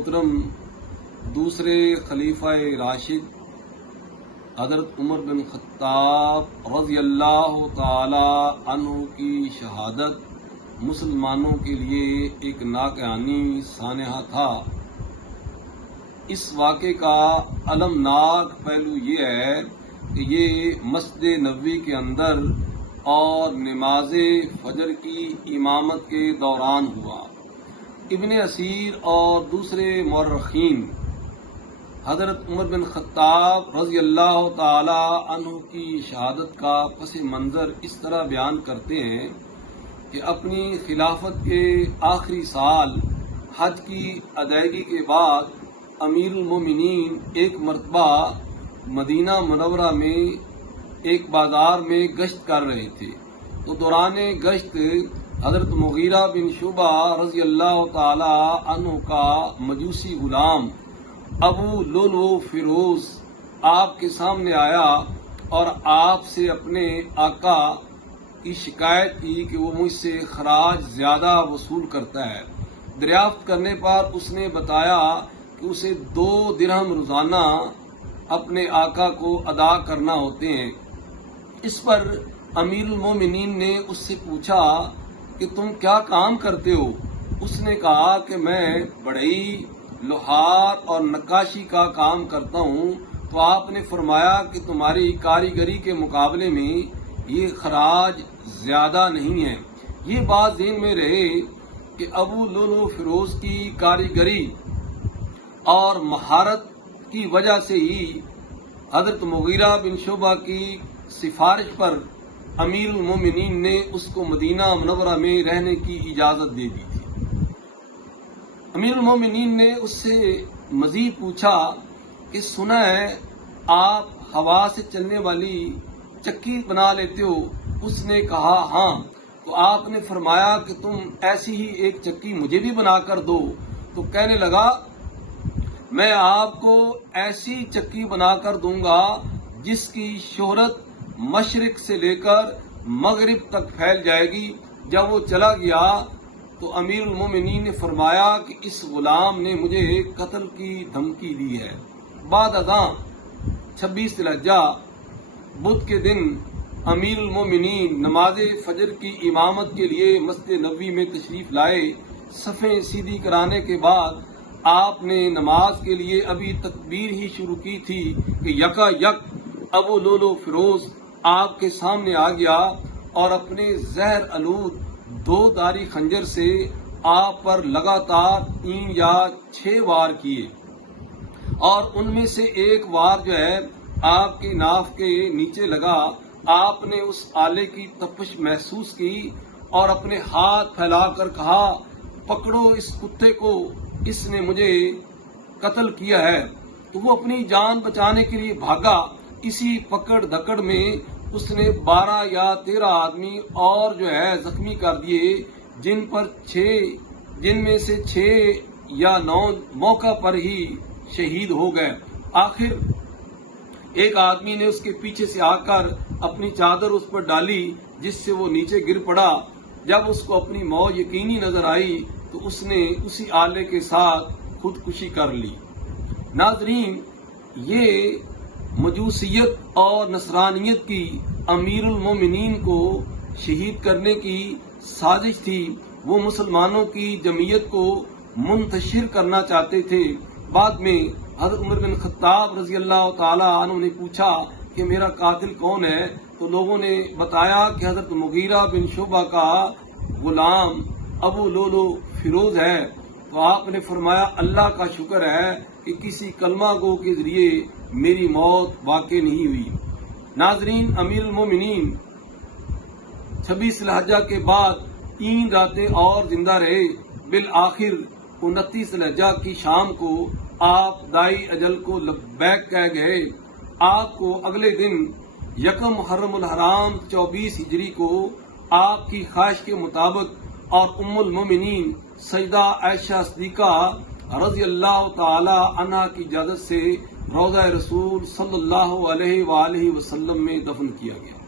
मोहतरम दूसरे खलीफा राशिद हजरत Umar bin Khattab रज़ी अल्लाह ताला अन्हु की शहादत मुसलमानों के लिए एक नाकानी सानहा था। इस वाक़े का अलमनाक पहलू ये है कि ये मस्जिद नबवी के अंदर और नमाज फजर की इमामत के दौरान हुआ। इब्ने असीर और दूसरे मौरखीन हजरत उमर बिन खत्ताब रज़ी अल्लाह ताला अन्हु की शहादत का पस मंज़र इस तरह बयान करते हैं कि अपनी खिलाफत के आखिरी साल हज की अदायगी के बाद अमीरुल मोमिनीन एक मरतबा मदीना मुनव्वरा में एक बाजार में गश्त कर रहे थे। तो दौरान गश्त हजरत मुगीरा बिन शुबा रज़ी अल्लाह ताला अन्हु का मजूसी गुलाम अबू लुलु फिरोज आपके सामने आया और आपसे अपने आका की शिकायत की कि वो मुझसे खराज ज्यादा वसूल करता है। दरियाफ्त करने पर उसने बताया कि उसे 2 दिरहम रोजाना अपने आका को अदा करना होते हैं। इस पर अमीरुल मोमिनीन ने उससे पूछा कि तुम क्या काम करते हो? उसने कहा कि मैं बढ़ई, लोहार और नक्काशी का काम करता हूँ। तो आपने फरमाया कि तुम्हारी कारीगरी के मुकाबले में ये खराज ज्यादा नहीं है। ये बात ज़हन में रहे कि अबू लुलु फिरोज की कारीगरी और महारत की वजह से ही हजरत मुगीरा बिन शुबा की सिफारिश पर अमीरुल मोमिनीन ने उसको मदीना मुनव्वरा में रहने की इजाजत दे दी थी। अमीरुल मोमिनीन ने उससे मजीद पूछा कि सुना है आप हवा से चलने वाली चक्की बना लेते हो। उसने कहा हाँ। तो आपने फरमाया कि तुम ऐसी ही एक चक्की मुझे भी बनाकर दो। तो कहने लगा मैं आपको ऐसी चक्की बनाकर दूंगा जिसकी शोहरत मशरिक से लेकर मगरिब तक फैल जाएगी। जब वो चला गया तो अमीरुल मोमिनीन ने फरमाया कि इस गुलाम ने मुझे कत्ल की धमकी दी है। बाद अज़ां 26 ज़िलहिज्जा बुध के दिन अमीरुल मोमिनीन नमाज फजर की इमामत के लिए मस्जिद नबवी में तशरीफ लाए। सफ़ें सीधी कराने के बाद आपने नमाज के लिए अभी तकबीर ही शुरू की थी कि यकायक अबू लुलु फिरोज आपके सामने आ गया और अपने जहर आलूद 2 धारी खंजर से आप पर लगातार 3 या 6 वार किए और उनमें से एक वार जो है आपकी नाफ के नीचे लगा। आपने उस आले की तपिश महसूस की और अपने हाथ फैलाकर कहा पकड़ो इस कुत्ते को, इसने मुझे कत्ल किया है। तो वो अपनी जान बचाने के लिए भागा। इसी पकड़ धकड़ में उसने 12 या 13 आदमी और जो है जख्मी कर दिए, जिनमें से 6 या 9 मौका पर ही शहीद हो गए। आखिर एक आदमी ने उसके पीछे से आकर अपनी चादर उस पर डाली जिससे वो नीचे गिर पड़ा। जब उसको अपनी मौत यकीनी नजर आई तो उसने उसी आले के साथ खुदकुशी कर ली। नाजरीन, ये मजूसियत और नसरानियत की अमीरुल मोमिनीन को शहीद करने की साजिश थी। वो मुसलमानों की जमीयत को मुंतशिर करना चाहते थे। बाद में हज़रत उमर बिन खत्ताब रज़ी अल्लाह ताला अन्हु ने पूछा कि मेरा कातिल कौन है? तो लोगों ने बताया कि हज़रत मुगीरा बिन शुबा का गुलाम अबू लुलु फिरोज है। तो आपने फरमाया अल्लाह का शुक्र है कि किसी कलमा गो के जरिए मेरी मौत वाक़ई नहीं हुई। नाजरीन, अमीरुल मोमिनीन 26 ज़िलहिज्जा के बाद 3 रातें और जिंदा रहे। बिल आखिर 29 ज़िलहिज्जा की शाम को आप दाई अजल को लब्बैक कह गए। आपको अगले दिन यकम मुहर्रमुल हराम 24 हिजरी को आपकी ख्वाहिश के मुताबिक और उम्मुल मोमिनीन सैयदा आयशा सिद्दीक़ा रज़ी अल्लाह ताला अन्हा की इजाजत से रौज़ा रसूल सल्लल्लाहु अलैहि वसल्लम में दफन किया गया।